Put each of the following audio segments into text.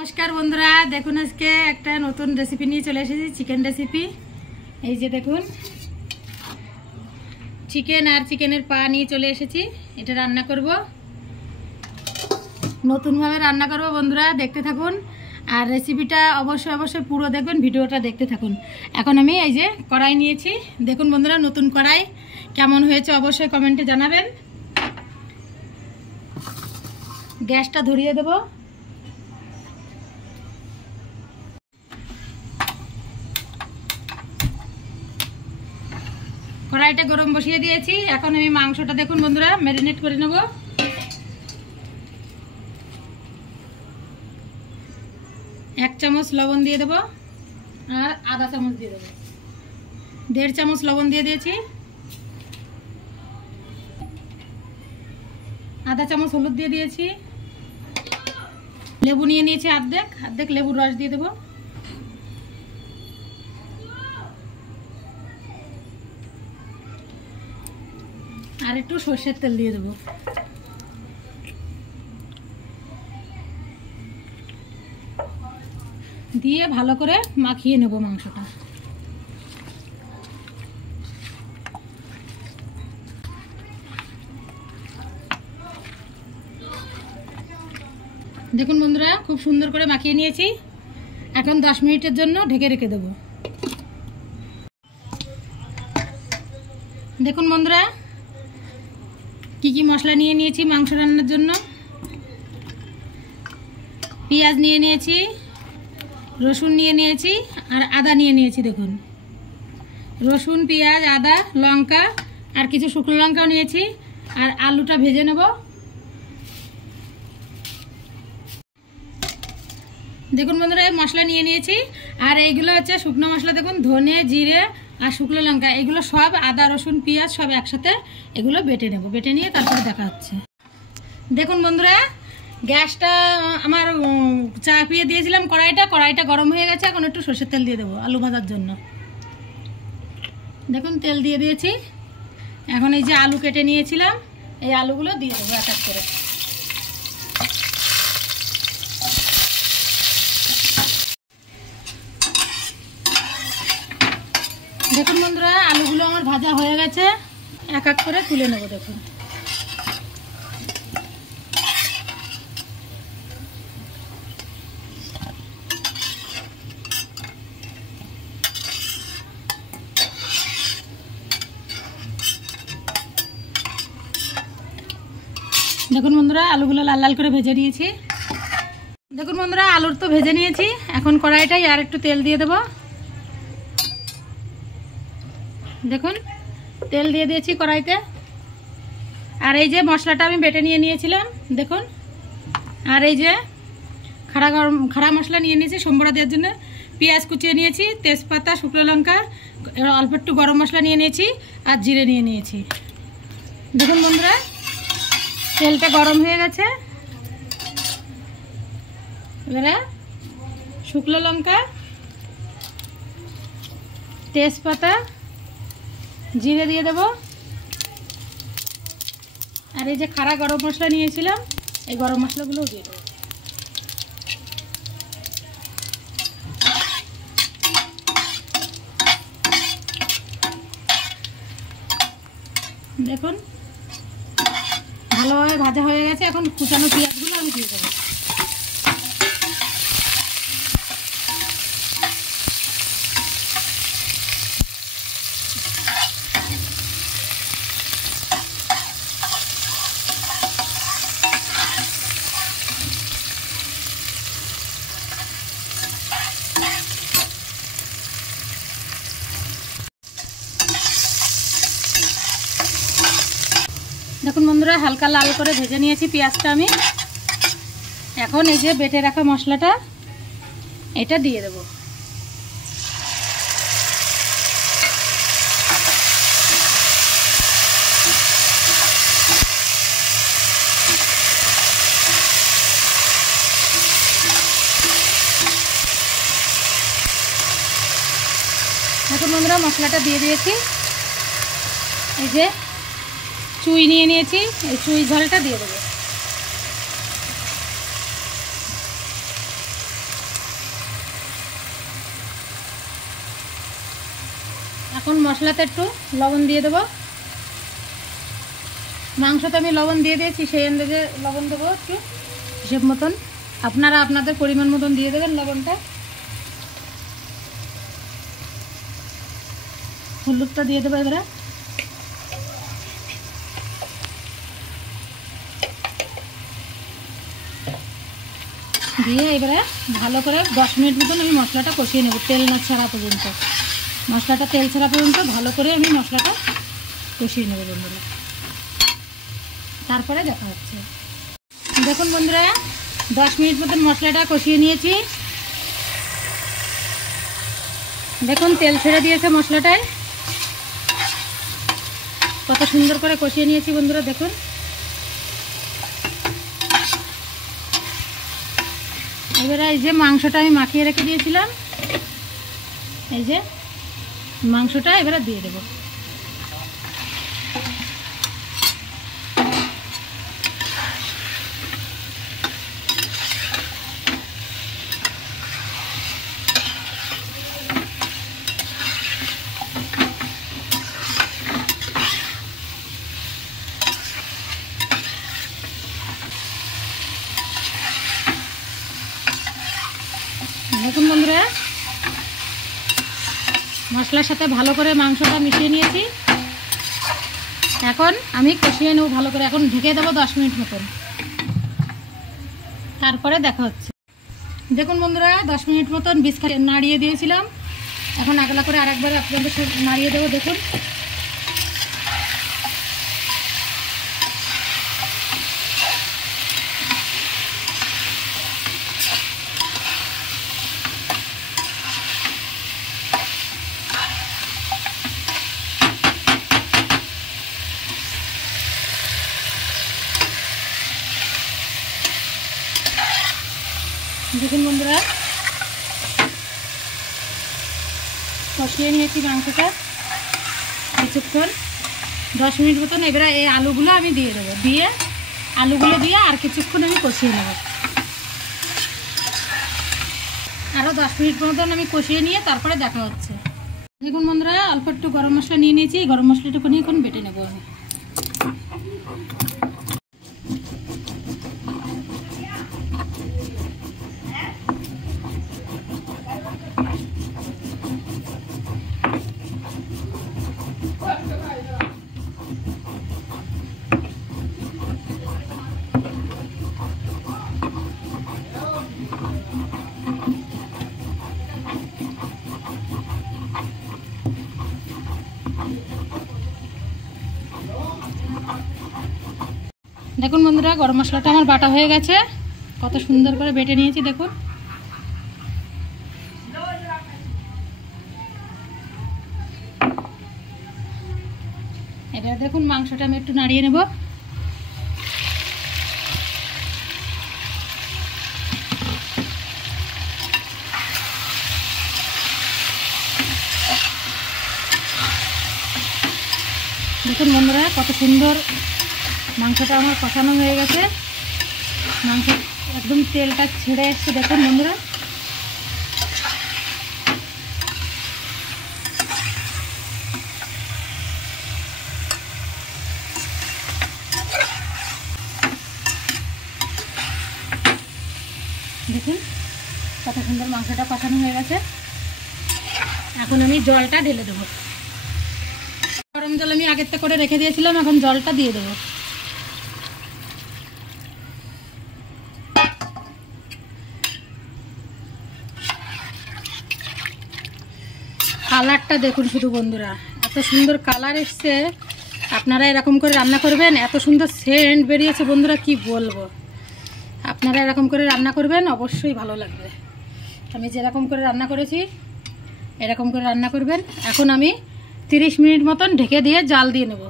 नमस्कार बंधुरा देखुन आज के एक नतून रेसिपि नहीं चले चिकेन रेसिपि देखुन चिकेन और चिकेन पा नहीं चले এটা রান্না করব নতুন ভাবে রান্না করব বন্ধুরা দেখতে থাকুন আর রেসিপিটা অবশ্যই অবশ্যই পুরো দেখবেন ভিডিওটা দেখতে থাকুন। এখন আমি এই যে কড়াই নিয়েছি দেখুন বন্ধুরা নতুন কড়াই কেমন হয়েছে অবশ্যই কমেন্টে জানাবেন। গ্যাসটা ধরিয়ে দেব। কড়াইটা গরম বসিয়ে দিয়েছি এখন আমি মাংসটা দেখুন বন্ধুরা ম্যারিনেট করে নেব। एक চামচ লবণ দিয়ে দেব আর আধা চামচ দিয়ে দেব। 1.5 চামচ লবণ দিয়ে দিয়েছি। আধা চামচ হলুদ দিয়ে দিয়েছি। লেবু নিয়ে নিয়েছি অর্ধেক লেবুর রস দিয়ে দেব। আর একটু সরষের তেল দিয়ে দেব। দিয়ে ভালো করে মাখিয়ে নেব মাংসটা। দেখুন বন্ধুরা খুব সুন্দর করে মাখিয়ে নিয়েছি। এখন 10 মিনিটের জন্য ঢেকে রেখে দেব। দেখুন বন্ধুরা কি মশলা নিয়ে নিয়েছি মাংস রান্নার জন্য। পেঁয়াজ নিয়ে নিয়েছি, রসুন নিয়ে নিয়েছি আর আদা নিয়ে নিয়েছি। দেখুন রসুন পেঁয়াজ আদা লঙ্কা আর কিছু শুকনো লঙ্কাও নিয়েছি। আর আলুটা ভেজে নেব। দেখুন বন্ধুরা এই মশলা নিয়ে নিয়েছি আর এইগুলো হচ্ছে শুকনো মশলা। দেখুন ধনে জিরে আর শুকনো লঙ্কা এগুলো সব আদা রসুন পেঁয়াজ সব একসাথে এগুলো বেটে নেব। বেটে নিয়ে তারপরে দেখা হচ্ছে। দেখুন বন্ধুরা গ্যাসটা আমার চাপিয়ে দিয়েছিলাম কড়াইটা গরম হয়ে গেছে। এখন একটু সরষের তেল দিয়ে দেবো আলু ভাজার জন্য। দেখুন তেল দিয়ে দিয়েছি। এখন এই যে আলু কেটে নিয়েছিলাম এই আলুগুলো দিয়ে দেবো এক এক করে। দেখুন বন্ধুরা আলুগুলো আমার ভাজা হয়ে গেছে এক এক করে তুলে নেব। দেখুন দেখুন বন্ধুরা আলুগুলো লাল লাল করে ভেজে নিয়েছি। দেখুন বন্ধুরা আলুর তো ভেজে নিয়েছি। এখন কড়াইটায় আর একটু তেল দিয়ে দেব। দেখুন তেল দিয়ে দিয়েছি কড়াইতে। আর এই যে মশলাটা আমি বেটে নিয়েছিলাম দেখুন। আর এই যে খাড়া মশলা নিয়ে নিয়েছি সম্বরা দেওয়ার জন্য। পেঁয়াজ কুচিয়ে নিয়েছি, তেজপাতা শুকনো লঙ্কা অল্প একটু গরম মশলা নিয়ে নিয়েছি আর জিরে নিয়ে নিয়েছি। দেখুন বন্ধুরা তেলটা গরম হয়ে গেছে। এবারে শুকনো লঙ্কা তেজপাতা জিরে দিয়ে দেব। আর এই যে খাড়া গরম মশলা নিয়েছিলাম এই গরম মশলাগুলোও দিয়ে দেবো। দেখুন ভালোভাবে ভাজা হয়ে গেছে। এখন কুচানো পেঁয়াজগুলো আমি দিয়ে দেবো। দেখুন বন্ধুরা হালকা লাল করে ভেজে নিয়েছি পেঁয়াজটা আমি। এখন এই যে বেটে রাখা মশলাটা এটা দিয়ে দেব। দেখুন বন্ধুরা মশলাটা দিয়ে দিয়েছি। এই যে চুই নিয়ে নিয়েছি, এই চুই ঝালটা দিয়ে দেবো। এখন মশলাতে একটু লবণ দিয়ে দেবো। মাংসতে আমি লবণ দিয়ে দিয়েছি, সেই আন্দাজে লবণ দেবো একটু হিসেব মতন। আপনারা আপনাদের পরিমাণ মতন দিয়ে দেবেন লবণটা। হলুদটা দিয়ে দেবো এবারে। দিয়ে এবারে ভালো করে 10 মিনিট মতন আমি মশলাটা কষিয়ে নেব, তেল না ছাড়া পর্যন্ত। মশলাটা তেল ছাড়া পর্যন্ত ভালো করে আমি মশলাটা কষিয়ে নেব বন্ধুরা। তারপরে দেখা হচ্ছে। দেখুন বন্ধুরা, 10 মিনিট মতন মশলাটা কষিয়ে নিয়েছি। দেখুন তেল ছেড়ে দিয়েছে মশলাটায়, কত সুন্দর করে কষিয়ে নিয়েছি বন্ধুরা। দেখুন এবারে এই যে মাংসটা আমি মাখিয়ে রেখে দিয়েছিলাম, এই যে মাংসটা এবারে দিয়ে দেব। দেখুন বন্ধুরা, মশলার সাথে ভালো করে মাংসটা মিশিয়ে নিয়েছি। এখন আমি কষিয়ে নেব ভালো করে। এখন ঢেকে দেবো 10 মিনিট মতন, তারপরে দেখা হচ্ছে। দেখুন বন্ধুরা, 10 মিনিট মতন বিস্কুট নাড়িয়ে দিয়েছিলাম। এখন আগলা করে আরেকবার আপনাদের নাড়িয়ে দেবো। দেখুন দেখুন বন্ধুরা, কষিয়ে নিয়েছি মাংসটা কিছুক্ষণ, 10 মিনিট মতন। এবারে এই আলুগুলো আমি দিয়ে দেবো। দিয়ে আলুগুলো দিয়ে আর কিছুক্ষণ আমি কষিয়ে নেব। আরও 10 মিনিট মতন আমি কষিয়ে নিয়ে তারপরে দেখা হচ্ছে। দেখুন বন্ধুরা, অল্প একটু গরম মশলা নিয়ে নিয়েছি। গরম মশলাটুকুনি এখন বেটে নেবো আমি। দেখুন বন্ধুরা, গরম মশলাটা আমার বাটা হয়ে গেছে, কত সুন্দর করে বেটে নিয়েছি। দেখুন এবার দেখুন মাংসটা আমি একটু নাড়িয়ে নেব। দেখুন বন্ধুরা, কত সুন্দর মাংসটা আমার কষানো হয়ে গেছে। মাংস একদম তেলটা ছেড়ে এসছে। দেখুন বন্ধুরা, দেখুন কত সুন্দর মাংসটা কষানো হয়ে গেছে। এখন আমি জলটা ঢেলে দেবো। গরম জল আমি আগের থেকে করে রেখে দিয়েছিলাম, এখন জলটা দিয়ে দেবো। কালারটা দেখুন শুধু বন্ধুরা, এত সুন্দর কালার এসছে। আপনারা এরকম করে রান্না করবেন, এত সুন্দর সেন্ট বেরিয়েছে বন্ধুরা, কি বলবো। আপনারা এরকম করে রান্না করবেন, অবশ্যই ভালো লাগবে। আমি যেরকম করে রান্না করেছি এরকম করে রান্না করবেন। এখন আমি 30 মিনিট মতন ঢেকে দিয়ে জাল দিয়ে নেব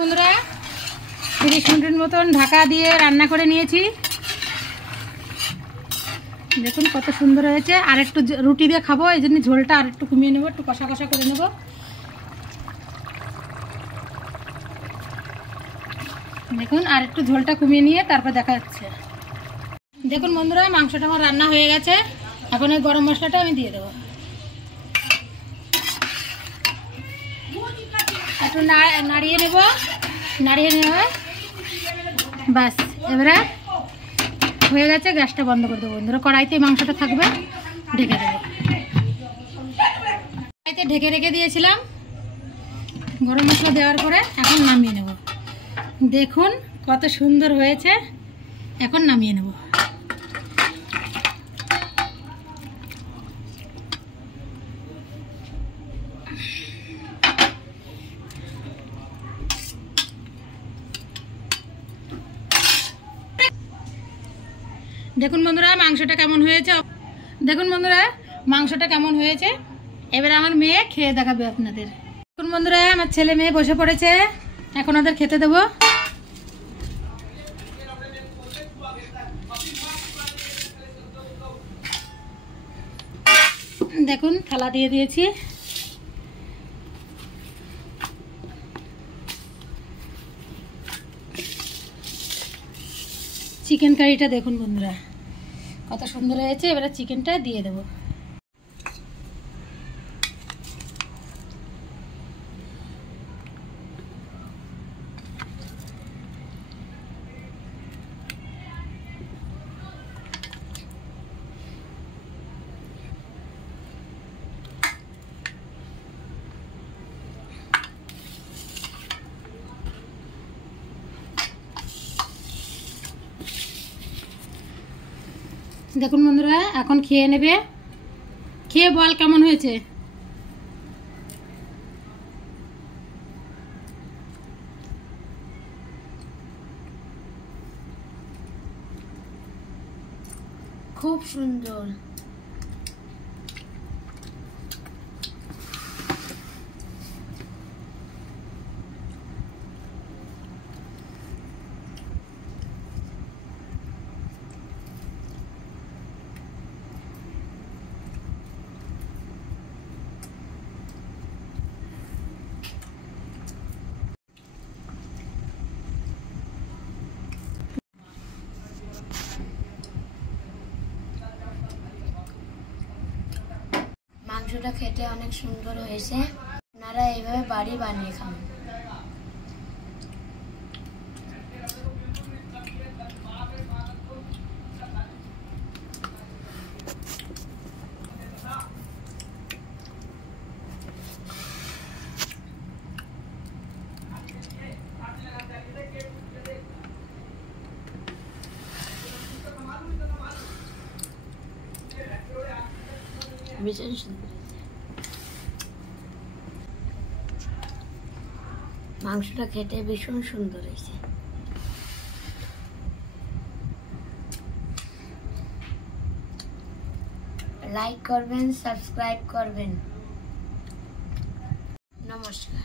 বন্ধুরা। 30 মিনিট মতন ঢাকা দিয়ে রান্না করে নিয়েছি। দেখুন কত সুন্দর হয়েছে। আর একটু রুটি দিয়ে খাবো, এই জন্য ঝোলটা আর একটু কমিয়ে নেবো, একটু কষা কষা করে নেব। দেখুন আর একটু ঝোলটা কমিয়ে নিয়ে তারপর দেখা যাচ্ছে। দেখুন বন্ধুরা, মাংসটা আমার রান্না হয়ে গেছে। এখন এই গরম মশলাটা আমি দিয়ে দেবো। একটু নাড়িয়ে নেব, নাড়িয়ে নেওয়া বাস। এবারে হয়ে গেছে, গ্যাসটা বন্ধ করে দেবো বন্ধুরা। কড়াইতে মাংসটা থাকবে, ঢেকে দেবো। কড়াইতে ঢেকে রেখে দিয়েছিলাম গরম মশলা দেওয়ার পরে, এখন নামিয়ে নেব। দেখুন কত সুন্দর হয়েছে, এখন নামিয়ে নেব। দেখুন বন্ধুরা মাংসটা কেমন হয়েছে, দেখুন বন্ধুরা মাংসটা কেমন হয়েছে। এবারে আমার মেয়ে খেয়ে দেখাবে আপনাদের। দেখুন বন্ধুরা আমার ছেলে মেয়ে বসে পড়েছে, এখন ওদের খেতে দেবো। দেখুন থালা দিয়ে দিয়েছি। চিকেন কারিটা দেখুন বন্ধুরা কত সুন্দর হয়েছে। এবারে চিকেনটা দিয়ে দেবো। দেখুন বন্ধুরা এখন খেয়ে নেবে, খেয়ে বল কেমন হয়েছে। খুব সুন্দর। মাংসটা খেতে অনেক সুন্দর হয়েছে, আপনারা এইভাবে বাড়ি বানিয়ে খান। ভীষণ সুন্দর হয়েছে, মাংসটা খেতে ভীষণ সুন্দর হয়েছে। লাইক করবেন, সাবস্ক্রাইব করবেন। নমস্কার।